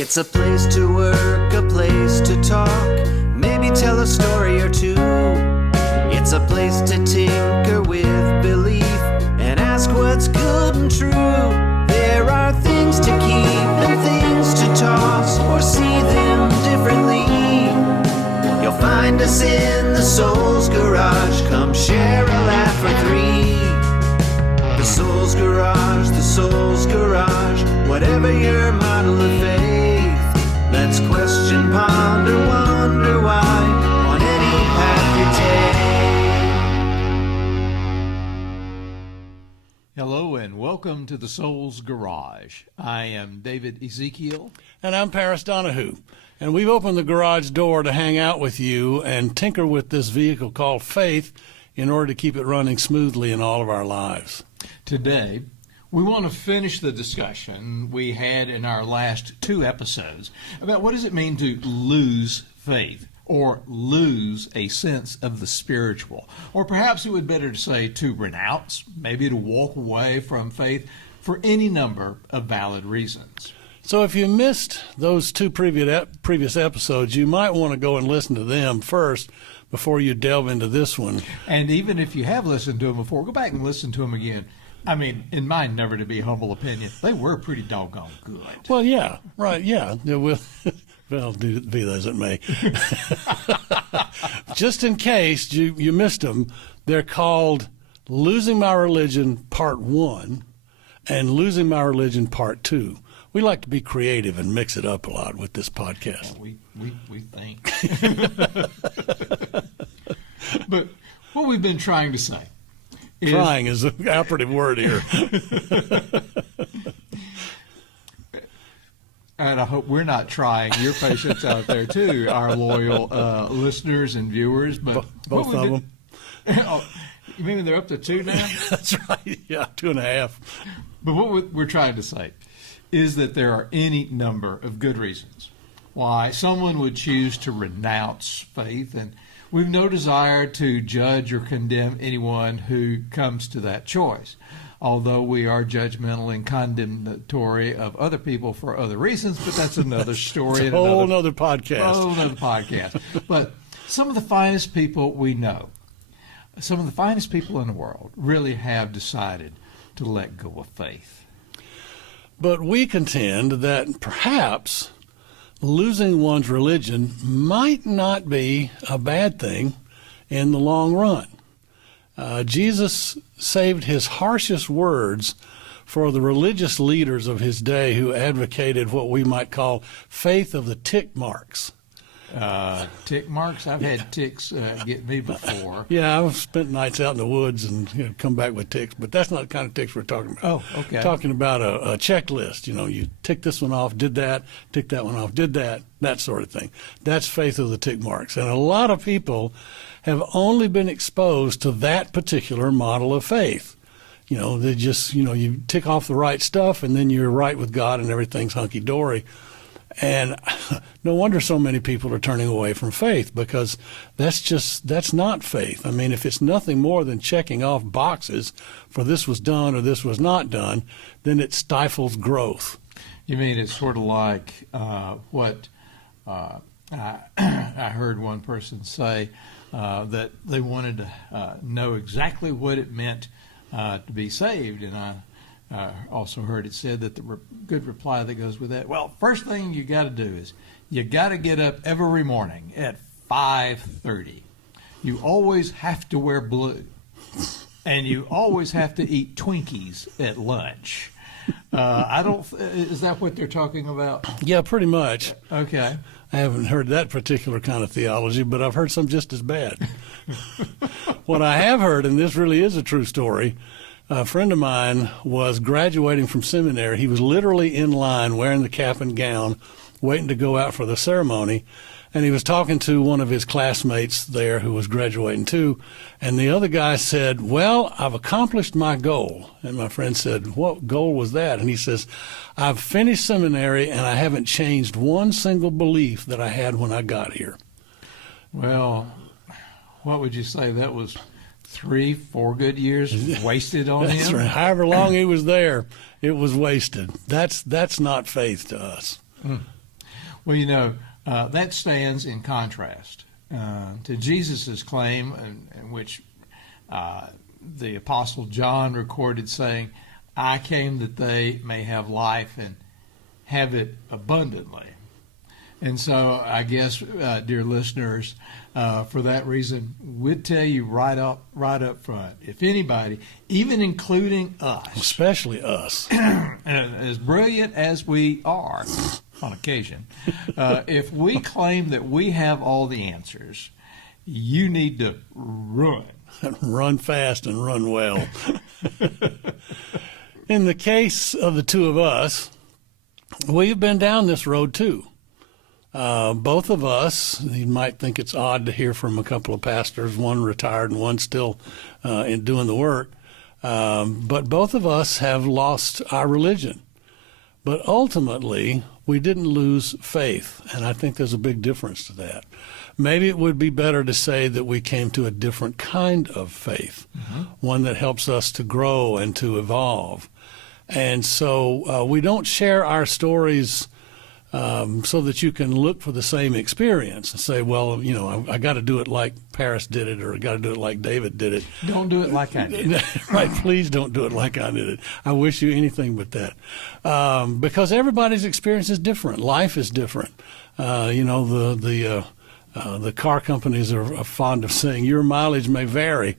It's a place to work, a place to talk, maybe tell a story or two. It's a place to tinker with belief and ask what's good and true. There are things to keep and things to toss or see them differently. You'll find us in the Soul's Garage. Come share a laugh for three. The Soul's Garage, the Soul's Garage. Whatever your model of faith, let's question, ponder, wonder why on any path you take. Hello and welcome to the Soul's Garage. I am David Ezekiel. And I'm Paris Donahue. And we've opened the garage door to hang out with you and tinker with this vehicle called faith in order to keep it running smoothly in all of our lives. Today, we want to finish the discussion we had in our last two episodes about what does it mean to lose faith or lose a sense of the spiritual. Or perhaps it would be better to say to renounce, maybe to walk away from faith for any number of valid reasons. So if you missed those two previous episodes, you might want to go and listen to them first before you delve into this one. And even if you have listened to them before, go back and listen to them again. I mean, in my never to be humble opinion, they were pretty doggone good. Well, yeah, right, yeah. Well, be that as it may. Just in case you missed them, they're called Losing My Religion Part 1 and Losing My Religion Part 2. We like to be creative and mix it up a lot with this podcast. We think. But what we've been trying to say is... Trying is the operative word here. And I hope we're not trying your patience out there, too, our loyal listeners and viewers. But both of them. Oh, you mean they're up to 2 now? That's right. Yeah, 2.5. But what we're trying to say is that there are any number of good reasons why someone would choose to renounce faith, and we've no desire to judge or condemn anyone who comes to that choice, although we are judgmental and condemnatory of other people for other reasons, but that's another story. It's a whole other podcast. But some of the finest people we know, some of the finest people in the world really have decided to let go of faith. But we contend that perhaps losing one's religion might not be a bad thing in the long run. Jesus saved his harshest words for the religious leaders of his day who advocated what we might call faith of the tick marks. Tick marks? I've had ticks get me before. Yeah, I've spent nights out in the woods and come back with ticks, but that's not the kind of ticks we're talking about. Oh, okay. We're talking about a checklist. You know, you tick this one off, did that, tick that one off, did that sort of thing. That's faith of the tick marks. And a lot of people have only been exposed to that particular model of faith. You know, they just, you tick off the right stuff and then you're right with God and everything's hunky-dory. And no wonder so many people are turning away from faith, because that's not faith. I mean, if it's nothing more than checking off boxes for this was done or this was not done, then it stifles growth. You mean it's sort of like what I heard one person say, that they wanted to know exactly what it meant to be saved, and I also heard it said that the good reply that goes with that, well, first thing you got to do is you got to get up every morning at 5:30. You always have to wear blue, and you always have to eat Twinkies at lunch. Is that what they're talking about? Yeah, pretty much. Okay. I haven't heard that particular kind of theology, but I've heard some just as bad. What I have heard, and this really is a true story, a friend of mine was graduating from seminary. He was literally in line wearing the cap and gown, waiting to go out for the ceremony. And he was talking to one of his classmates there who was graduating too. And the other guy said, well, I've accomplished my goal. And my friend said, what goal was that? And he says, I've finished seminary and I haven't changed one single belief that I had when I got here. Well, what would you say? That was 3-4 good years wasted on him? That's right. However long he was there, it was wasted. That's not faith to us. Well, you know, that stands in contrast to Jesus' claim, in which the Apostle John recorded saying, I came that they may have life and have it abundantly. And so I guess, dear listeners, for that reason, we'd tell you right up front, if anybody, even including us, especially us, as brilliant as we are on occasion, if we claim that we have all the answers, you need to run. Run fast and run well. In the case of the two of us, we've been down this road too. Both of us, you might think it's odd to hear from a couple of pastors, one retired and one still in doing the work, but both of us have lost our religion. But ultimately, we didn't lose faith, and I think there's a big difference to that. Maybe it would be better to say that we came to a different kind of faith, one that helps us to grow and to evolve. And so we don't share our stories so that you can look for the same experience and say, well, you know, I got to do it like Paris did it, or I got to do it like David did it. Don't do it like I did. Right, please don't do it like I did it. I wish you anything but that. Because everybody's experience is different. Life is different. You know, the car companies are fond of saying your mileage may vary.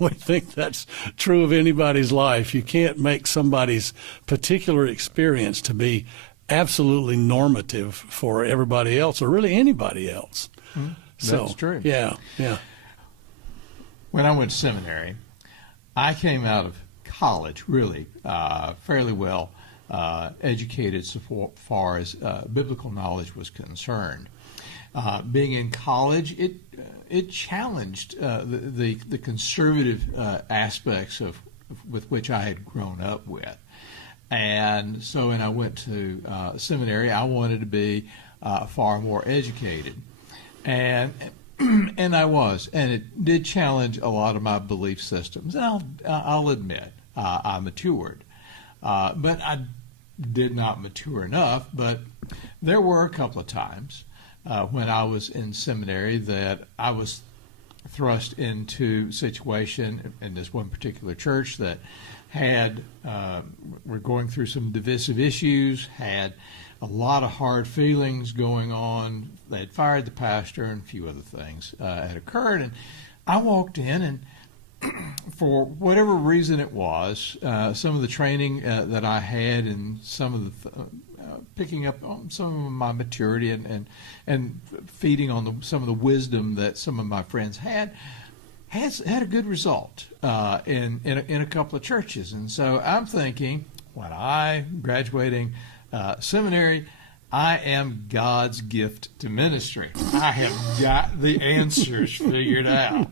We think that's true of anybody's life. You can't make somebody's particular experience to be absolutely normative for everybody else, or really anybody else. That's true. Yeah. When I went to seminary, I came out of college really fairly well educated so far as biblical knowledge was concerned. Being in college, it challenged the conservative aspects with which I had grown up with. And so when I went to seminary, I wanted to be far more educated. And I was. And it did challenge a lot of my belief systems. And I'll admit, I matured. But I did not mature enough. But there were a couple of times when I was in seminary that I was thrust into a situation in this one particular church that were going through some divisive issues, had a lot of hard feelings going on. They had fired the pastor and a few other things had occurred. And I walked in, and for whatever reason it was, some of the training that I had and some of the picking up on some of my maturity and feeding on some of the wisdom that some of my friends had a good result in a couple of churches. And so I'm thinking, when I'm graduating seminary, I am God's gift to ministry. I have got the answers figured out.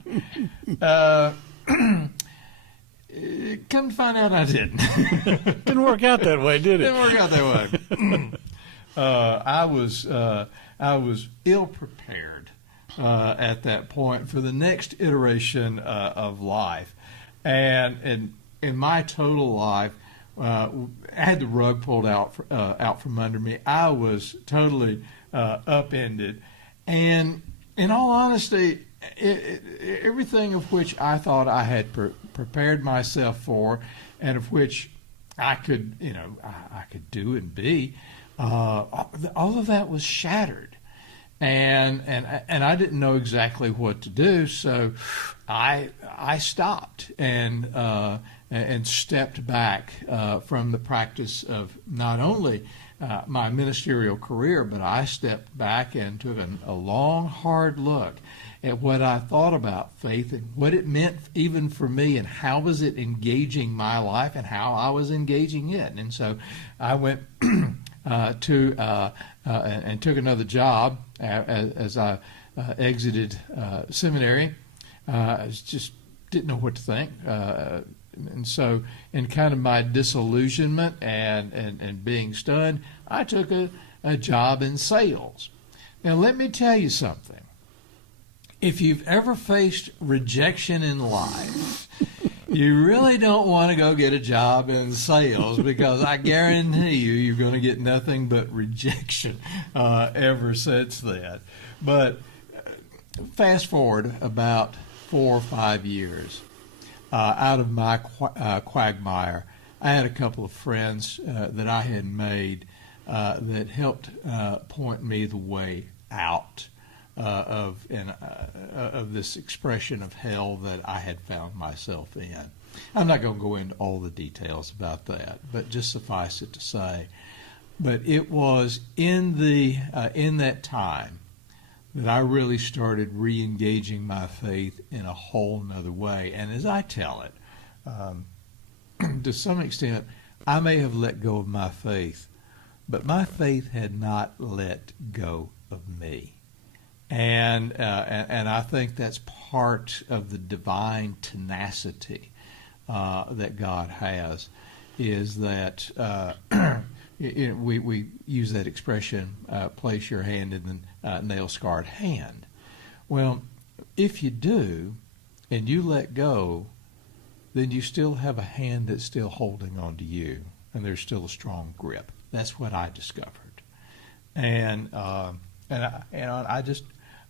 Come to find out I didn't. Didn't work out that way, did it? Didn't work out that way. I was ill prepared at that point for the next iteration of life, and in my total life, I had the rug pulled out from under me. I was totally upended, and in all honesty, everything of which I thought I had prepared myself for, and of which I could, I could do and be, all of that was shattered, and I didn't know exactly what to do. So I stopped and stepped back from the practice of not only my ministerial career, but I stepped back and took a long, hard look at what I thought about faith and what it meant even for me, and how was it engaging my life and how I was engaging it. And so I went and took another job as I exited seminary. I just didn't know what to think. And so in kind of my disillusionment and being stunned, I took a job in sales. Now, let me tell you something. If you've ever faced rejection in life, You really don't want to go get a job in sales because I guarantee you're going to get nothing but rejection ever since then. But fast forward about 4 or 5 years, out of my quagmire, I had a couple of friends that I had made that helped point me the way out of this expression of hell that I had found myself in. I'm not going to go into all the details about that, but just suffice it to say, but it was in that time that I really started re-engaging my faith in a whole nother way. And as I tell it, to some extent, I may have let go of my faith, but my faith had not let go of me. And I think that's part of the divine tenacity that God has, is that we use that expression, place your hand in the nail-scarred hand. Well, if you do, and you let go, then you still have a hand that's still holding on to you, and there's still a strong grip. That's what I discovered. And I just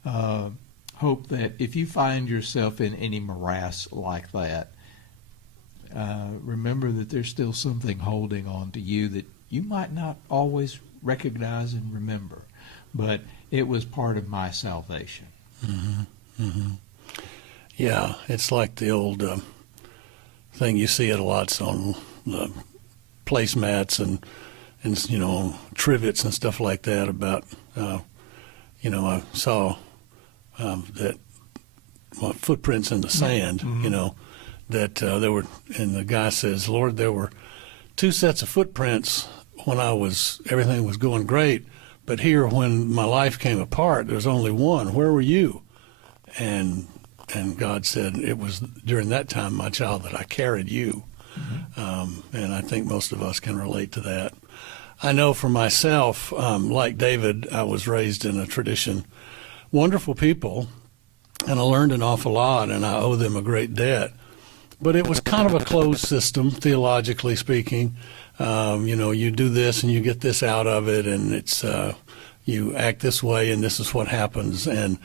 hope that if you find yourself in any morass like that, remember that there's still something holding on to you that you might not always recognize and remember, but it was part of my salvation. Mm-hmm. Mm-hmm. Yeah, it's like the old thing you see it a lot on placemats and trivets and stuff like that about, I saw that footprints in the sand, mm-hmm. That there were, and the guy says, Lord, there were 2 sets of footprints when everything was going great, but here when my life came apart, there's only one. Where were you? And God said, it was during that time, my child, that I carried you. Mm-hmm. And I think most of us can relate to that. I know for myself, like David, I was raised in a tradition, wonderful people, and I learned an awful lot, and I owe them a great debt. But it was kind of a closed system, theologically speaking. You do this and you get this out of it, and it's you act this way and this is what happens. And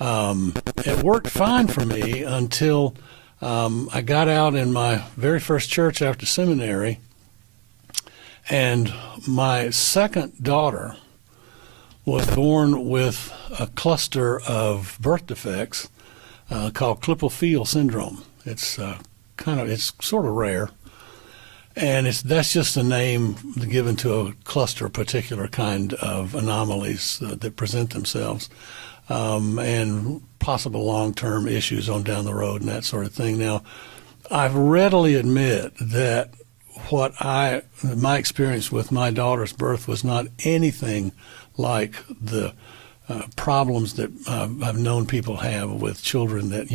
it worked fine for me until I got out in my very first church after seminary, and my second daughter was born with a cluster of birth defects called Klippel-Feil syndrome. It's sort of rare, and that's just a name given to a cluster, a particular kind of anomalies that present themselves, and possible long-term issues on down the road and that sort of thing. Now, I readily admit that my experience with my daughter's birth was not anything like the problems that I've known people have with children that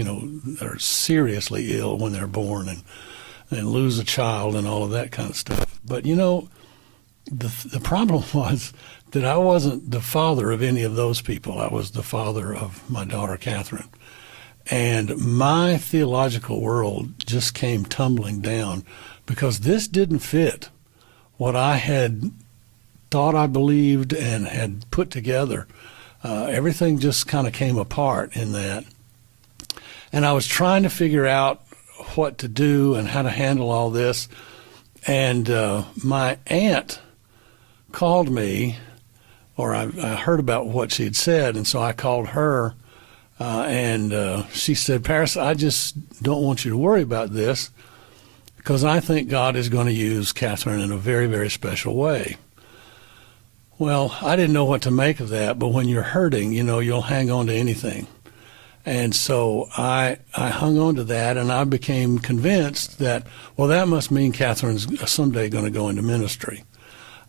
are seriously ill when they're born and lose a child and all of that kind of stuff. But the problem was that I wasn't the father of any of those people. I was the father of my daughter Catherine, and my theological world just came tumbling down because this didn't fit what I had thought I believed and had put together. Everything just kind of came apart in that. And I was trying to figure out what to do and how to handle all this. And my aunt called me, or I heard about what she had said, and so I called her, and she said, Paris, I just don't want you to worry about this because I think God is going to use Catherine in a very, very special way. Well, I didn't know what to make of that, but when you're hurting, you'll hang on to anything. And so I hung on to that, and I became convinced that, well, that must mean Catherine's someday going to go into ministry.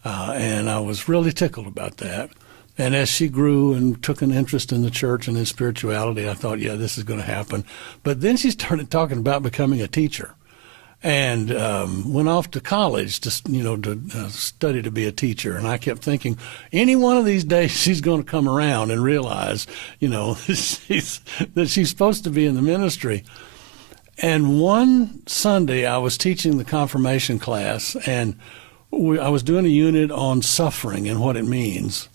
And I was really tickled about that. And as she grew and took an interest in the church and in spirituality, I thought, yeah, this is going to happen. But then she started talking about becoming a teacher. And went off to college to study to be a teacher. And I kept thinking, any one of these days she's going to come around and realize, that she's supposed to be in the ministry. And one Sunday, I was teaching the confirmation class, and I was doing a unit on suffering and what it means.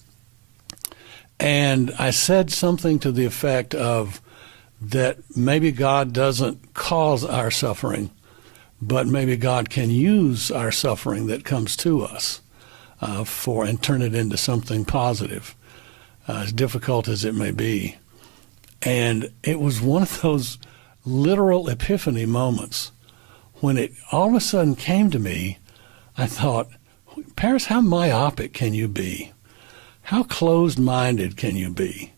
And I said something to the effect of that maybe God doesn't cause our suffering, but maybe God can use our suffering that comes to us and turn it into something positive, as difficult as it may be. And it was one of those literal epiphany moments when it all of a sudden came to me. I thought, Paris, how myopic can you be? How closed-minded can you be?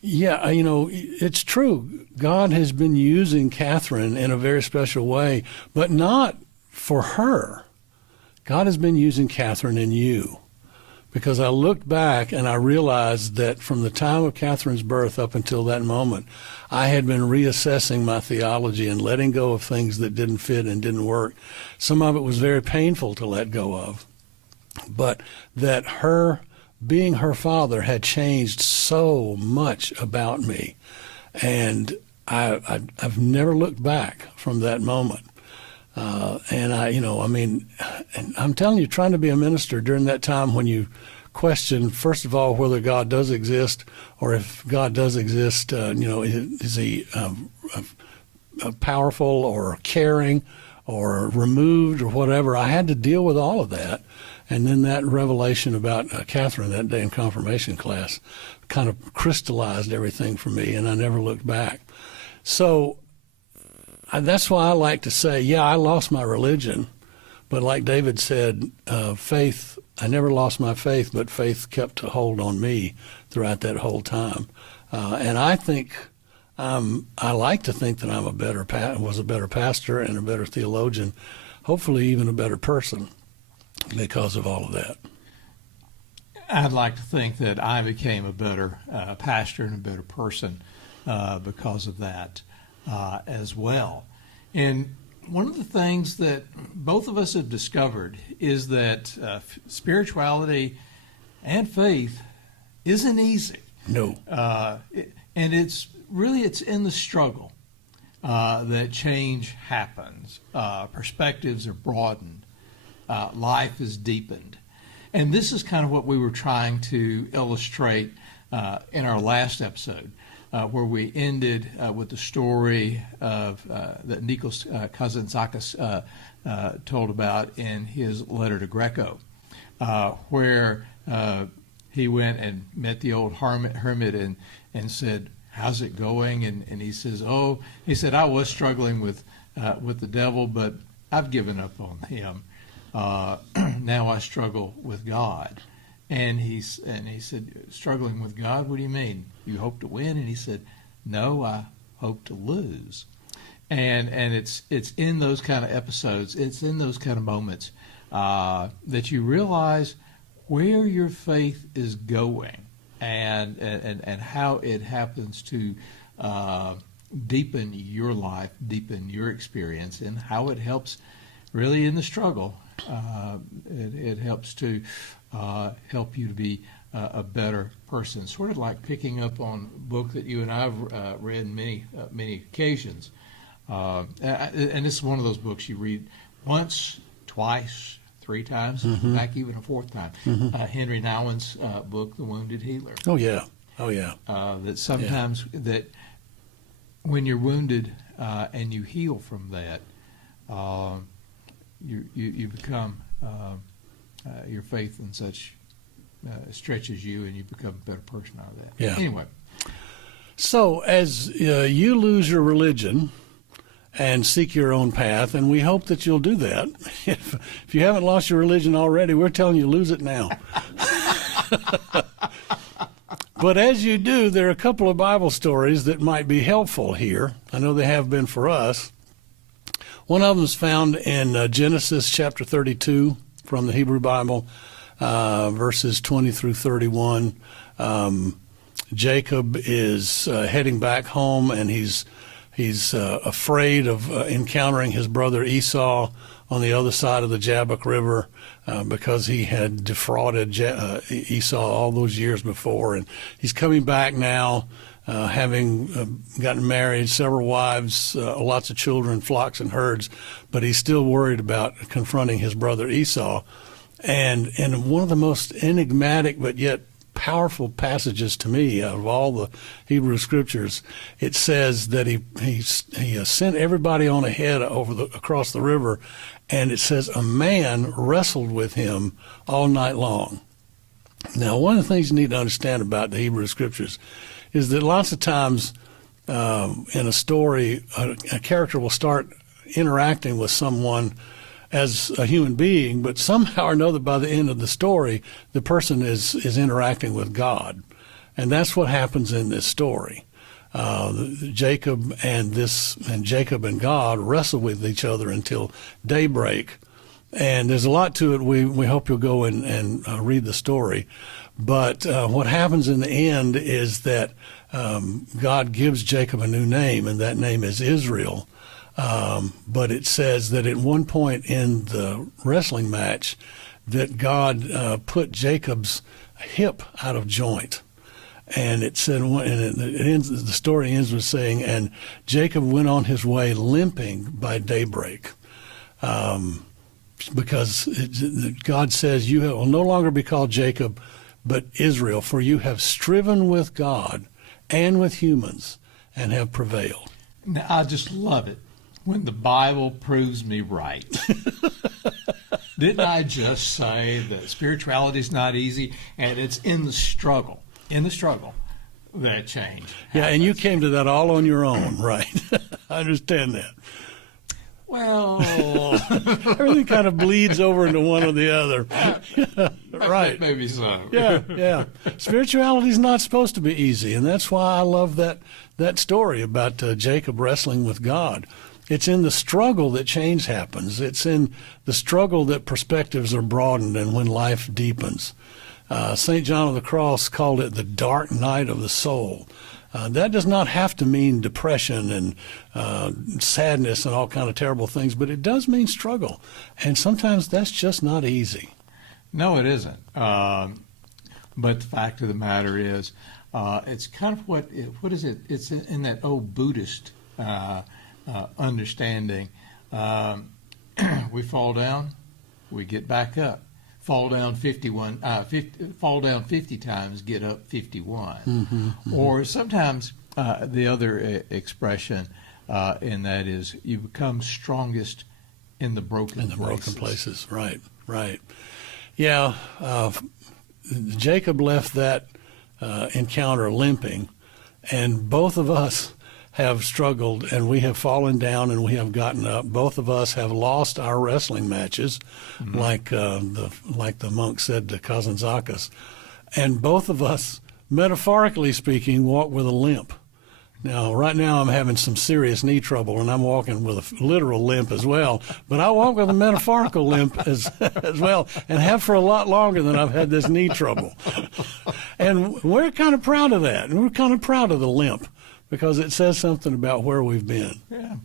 Yeah, it's true. God has been using Catherine in a very special way, but not for her. God has been using Catherine in you. Because I looked back and I realized that from the time of Catherine's birth up until that moment, I had been reassessing my theology and letting go of things that didn't fit and didn't work. Some of it was very painful to let go of. But that her being her father had changed so much about me. And I've never looked back from that moment. And I'm telling you, trying to be a minister during that time when you question, first of all, whether God does exist, or if God does exist, is he powerful or caring or removed or whatever. I had to deal with all of that. And then that revelation about Catherine that day in confirmation class kind of crystallized everything for me, and I never looked back. So that's why I like to say, yeah, I lost my religion, but like David said, faith, I never lost my faith, but faith kept a hold on me throughout that whole time. And I think, I like to think that I was a better pastor and a better theologian, hopefully even a better person because of all of that. I'd like to think that I became a better pastor and a better person because of that as well. And one of the things that both of us have discovered is that spirituality and faith isn't easy. No. And it's in the struggle that change happens. Perspectives are broadened. Life is deepened. And this is kind of what we were trying to illustrate in our last episode, where we ended with the story of that Nico's cousin Zacchaeus told about in his letter to Greco, where he went and met the old hermit and said, "How's it going?" And he says, I was struggling with the devil, but I've given up on him. Now I struggle with God. And he said, struggling with God, what do you mean? You hope to win? And he said, no, I hope to lose. And it's in those kind of episodes, it's in those kind of moments that you realize where your faith is going and how it happens to deepen your life, deepen your experience, and how it helps really in the struggle. It helps to help you to be a better person. Sort of like picking up on a book that you and I have read many occasions. And this is one of those books you read once, twice, three times, back even a fourth time. Henry Nouwen's book, The Wounded Healer. Oh, yeah. That sometimes that when you're wounded and you heal from that, you become your faith and such stretches you, and you become a better person out of that. Yeah. Anyway. So as you lose your religion and seek your own path, and we hope that you'll do that. If you haven't lost your religion already, we're telling you lose it now. But as you do, there are a couple of Bible stories that might be helpful here. I know they have been for us. One of them is found in Genesis chapter 32 from the Hebrew Bible, verses 20 through 31. Jacob is heading back home, and he's afraid of encountering his brother Esau on the other side of the Jabbok River because he had defrauded Esau all those years before. And he's coming back now having gotten married, several wives, lots of children, flocks and herds, but he's still worried about confronting his brother Esau. And one of the most enigmatic but yet powerful passages to me out of all the Hebrew scriptures, it says that he sent everybody on ahead across the river, and it says a man wrestled with him all night long. Now, one of the things you need to understand about the Hebrew scriptures is that lots of times in a story, a character will start interacting with someone as a human being, but somehow or another by the end of the story, the person is interacting with God. And that's what happens in this story. Jacob and God wrestle with each other until daybreak. And there's a lot to it. We hope you'll go and read the story. But what happens in the end is that God gives Jacob a new name, and that name is Israel. But it says that at one point in the wrestling match that God put Jacob's hip out of joint. And it said, the story ends with saying, and Jacob went on his way limping by daybreak. Because God says, you will no longer be called Jacob, but Israel, for you have striven with God and with humans and have prevailed. Now, I just love it when the Bible proves me right. Didn't I just say that spirituality is not easy, and it's in the struggle that change happens. Yeah, and you came to that all on your own, right? I understand that. Well, everything kind of bleeds over into one or the other. Right. Maybe so. Yeah. Spirituality is not supposed to be easy, and that's why I love that story about Jacob wrestling with God. It's in the struggle that change happens. It's in the struggle that perspectives are broadened and when life deepens. St. John of the Cross called it the dark night of the soul. That does not have to mean depression and sadness and all kind of terrible things, but it does mean struggle. And sometimes that's just not easy. No, it isn't. But the fact of the matter is, it's kind of what is it? It's in that old Buddhist understanding. We fall down, we get back up. Fall down 50 times, get up 51. Mm-hmm. Or sometimes the other expression in that is you become strongest in the broken places. Broken places, right. Yeah, Jacob left that encounter limping, and both of us have struggled, and we have fallen down and we have gotten up. Both of us have lost our wrestling matches, mm-hmm. like the monk said to Kazantzakis. And both of us, metaphorically speaking, walk with a limp. Now, right now I'm having some serious knee trouble, and I'm walking with a literal limp as well. But I walk with a metaphorical limp as well, and have for a lot longer than I've had this knee trouble. And we're kind of proud of that, and we're kind of proud of the limp, because it says something about where we've been. Yeah.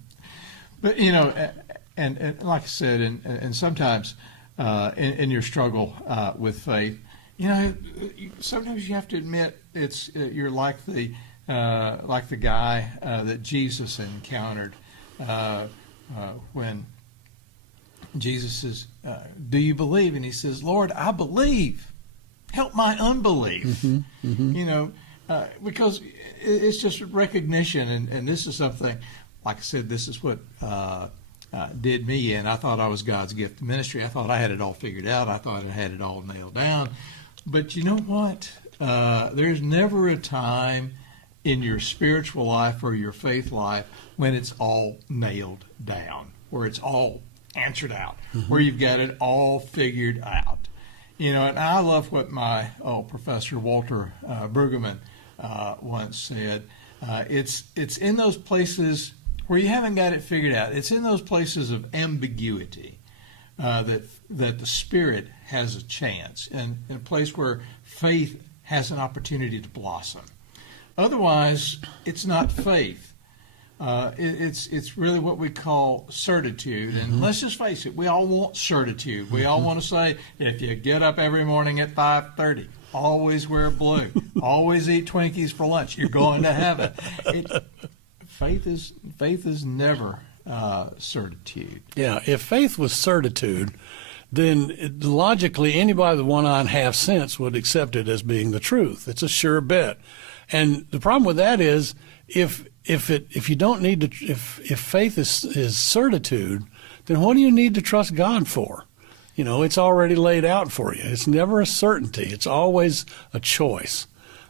But, and like I said, and sometimes in your struggle with faith, sometimes you have to admit you're like the guy that Jesus encountered when Jesus says, do you believe? And he says, Lord, I believe. Help my unbelief. Mm-hmm, mm-hmm. Because it's just recognition, and this is something, like I said, this is what did me in. I thought I was God's gift to ministry. I thought I had it all figured out. I thought I had it all nailed down. But you know what? There's never a time in your spiritual life or your faith life when it's all nailed down, where it's all answered out, mm-hmm. where you've got it all figured out. And I love what my Professor Walter Brueggemann once said. It's in those places where you haven't got it figured out. It's in those places of ambiguity that the Spirit has a chance, and in a place where faith has an opportunity to blossom. Otherwise, it's not faith. It's really what we call certitude. And let's just face it, we all want certitude. We all want to say, if you get up every morning at 5:30, always wear blue, always eat Twinkies for lunch, you're going to heaven. Faith is never certitude. Yeah, if faith was certitude, then logically anybody with one eye and half sense would accept it as being the truth. It's a sure bet. And the problem with that is if you don't need to, if faith is certitude, then what do you need to trust God for? It's already laid out for you. It's never a certainty. It's always a choice.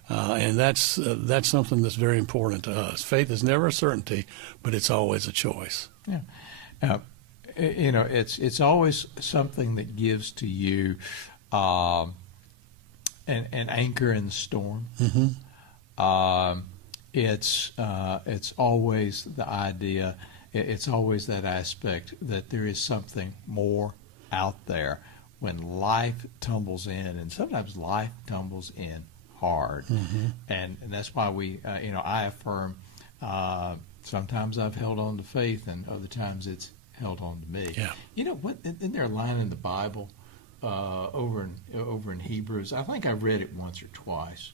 And that's something that's very important to us. Faith is never a certainty, but it's always a choice. Yeah. It's always something that gives to you an anchor in the storm. Mm-hmm. It's always the idea. It's always that aspect that there is something more out there when life tumbles in, and sometimes life tumbles in hard. Mm-hmm. And that's why I affirm. Sometimes I've held on to faith, and other times it's held on to me. Yeah. You know what? Isn't there a line in the Bible over in Hebrews? I think I read it once or twice,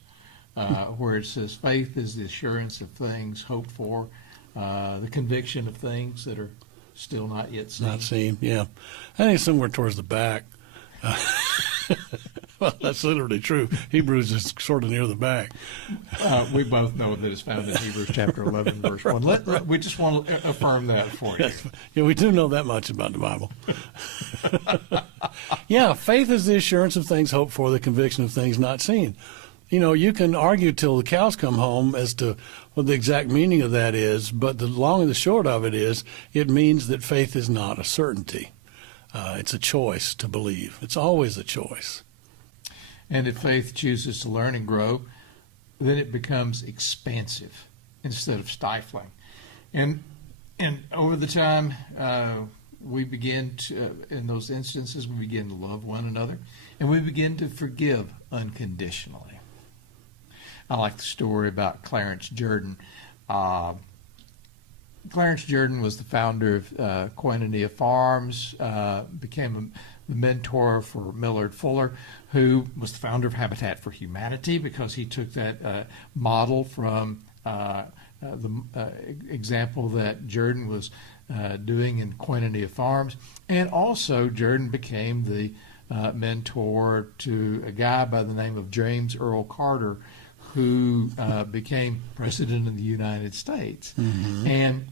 where it says, "Faith is the assurance of things hoped for, the conviction of things that are still not yet seen." Not seen. Yeah, I think somewhere towards the back. Well, that's literally true. Hebrews is sort of near the back. We both know that it's found in Hebrews chapter 11, verse 1. We just want to affirm that for you. Yeah, we do know that much about the Bible. Yeah, faith is the assurance of things hoped for, the conviction of things not seen. You can argue till the cows come home as to what the exact meaning of that is, but the long and the short of it is, it means that faith is not a certainty. It's a choice to believe. It's always a choice. And if faith chooses to learn and grow, then it becomes expansive instead of stifling. And over the time, we begin to, in those instances, we begin to love one another, and we begin to forgive unconditionally. I like the story about Clarence Jordan. Clarence Jordan was the founder of Koinonia Farms, became the mentor for Millard Fuller, who was the founder of Habitat for Humanity, because he took that model from the example that Jordan was doing in Koinonia Farms. And also Jordan became the mentor to a guy by the name of James Earl Carter, who became president of the United States. Mm-hmm. And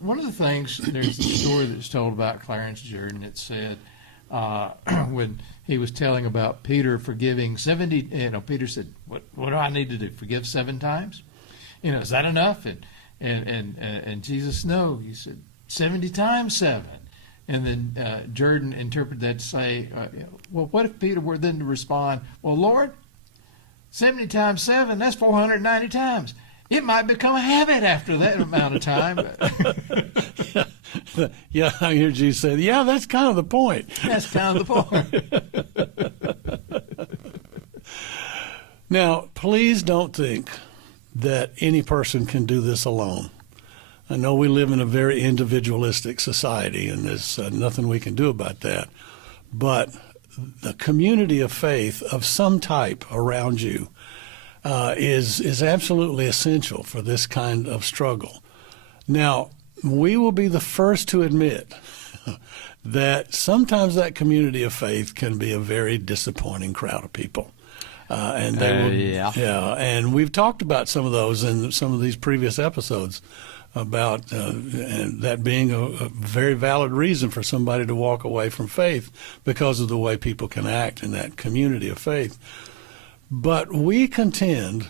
one of the things, there's a story that's told about Clarence Jordan. It said when he was telling about Peter forgiving 70, Peter said, what do I need to do? Forgive 7 times? Is that enough? And Jesus, no. He said, 70 times 7. And then Jordan interpreted that to say, well, what if Peter were then to respond, well, Lord, 70 times 7, that's 490 times. It might become a habit after that amount of time. Yeah, I hear Jesus say, yeah, that's kind of the point. That's kind of the point. Now, please don't think that any person can do this alone. I know we live in a very individualistic society, and there's nothing we can do about that. But the community of faith of some type around you is absolutely essential for this kind of struggle. Now, we will be the first to admit that sometimes that community of faith can be a very disappointing crowd of people. And we've talked about some of those in some of these previous episodes about and that being a very valid reason for somebody to walk away from faith because of the way people can act in that community of faith. But we contend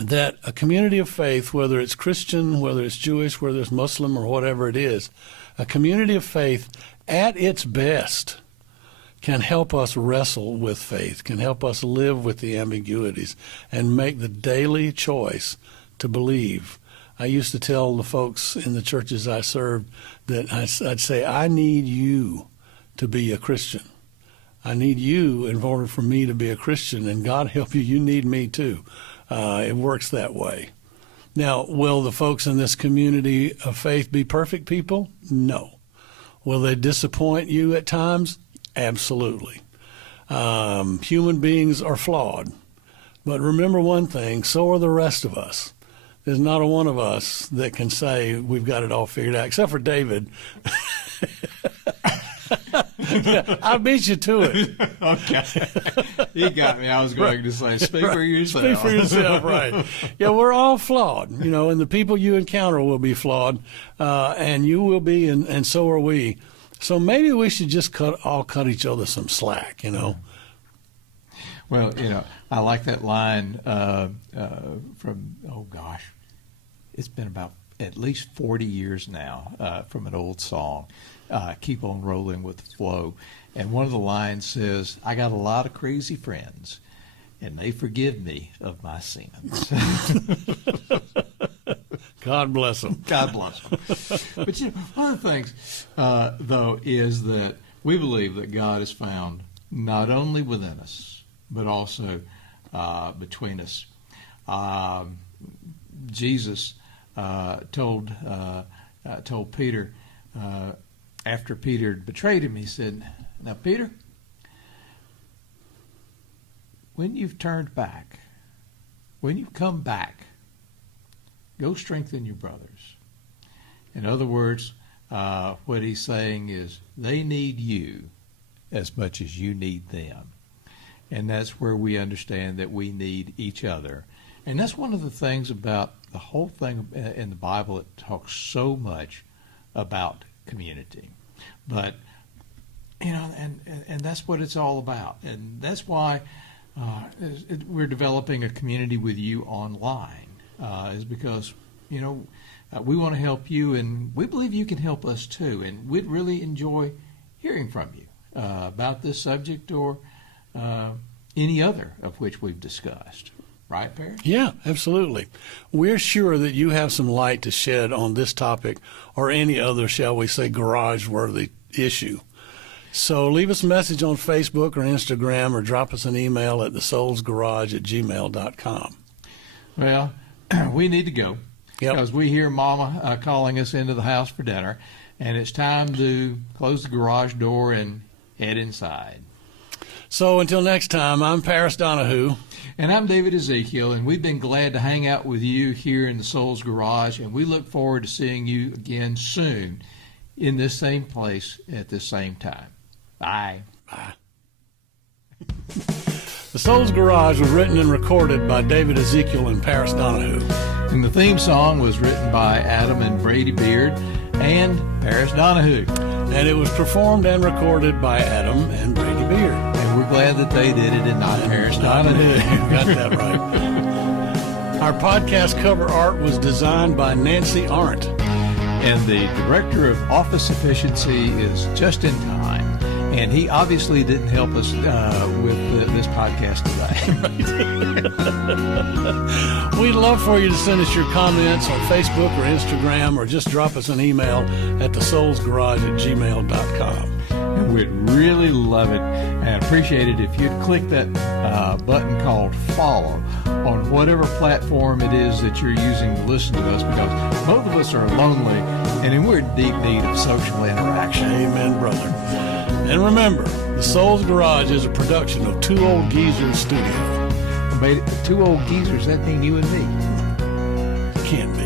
that a community of faith, whether it's Christian, whether it's Jewish, whether it's Muslim, or whatever it is, a community of faith at its best can help us wrestle with faith, can help us live with the ambiguities, and make the daily choice to believe. I used to tell the folks in the churches I served that I'd say, I need you to be a Christian. I need you in order for me to be a Christian, and God help you, you need me too. It works that way. Now, will the folks in this community of faith be perfect people? No. Will they disappoint you at times? Absolutely. Human beings are flawed. But remember one thing, so are the rest of us. There's not a one of us that can say we've got it all figured out, except for David. I beat you to it. Okay. You got me. I was going to say, speak for yourself. Speak for yourself, right. Yeah, we're all flawed, and the people you encounter will be flawed, and you will be, and so are we. So maybe we should just cut each other some slack, Well, I like that line from, it's been about at least 40 years now from an old song, Keep on Rolling with the Flow. And one of the lines says, I got a lot of crazy friends, and they forgive me of my sins. God bless them. God bless them. But one of the things, though, is that we believe that God is found not only within us, but also between us. Jesus told Peter, after Peter had betrayed him, he said, now, Peter, when you've turned back, when you've come back, go strengthen your brothers. In other words, what he's saying is they need you as much as you need them. And that's where we understand that we need each other. And that's one of the things about the whole thing in the Bible. It talks so much about community. But, and that's what it's all about. And that's why we're developing a community with you online, is because, we want to help you, and we believe you can help us too. And we'd really enjoy hearing from you about this subject or any other of which we've discussed. Right, Perry? Yeah, absolutely. We're sure that you have some light to shed on this topic or any other, shall we say, garage-worthy issue. So leave us a message on Facebook or Instagram, or drop us an email at thesoulsgarage@gmail.com. Well, we need to go. Yep. Because we hear Mama calling us into the house for dinner, and it's time to close the garage door and head inside. So until next time, I'm Paris Donahue. And I'm David Ezekiel, and we've been glad to hang out with you here in the Soul's Garage, and we look forward to seeing you again soon in this same place at this same time. Bye. Bye. The Soul's Garage was written and recorded by David Ezekiel and Paris Donahue. And the theme song was written by Adam and Brady Beard and Paris Donahue. And it was performed and recorded by Adam and Brady Beard. And we're glad that they did it and not Paris Donahue. You got that right. Our podcast cover art was designed by Nancy Arndt. And the Director of Office Efficiency is Justin Time. And he obviously didn't help us with this podcast today. We'd love for you to send us your comments on Facebook or Instagram, or just drop us an email at thesoulsgarage@gmail.com. And we'd really love it and appreciate it if you'd click that button called follow on whatever platform it is that you're using to listen to us, because both of us are lonely and we're in deep need of social interaction. Amen, brother. And remember, the Soul's Garage is a production of Two Old Geezers Studio. Two old geezers, that mean you and me? Can't be.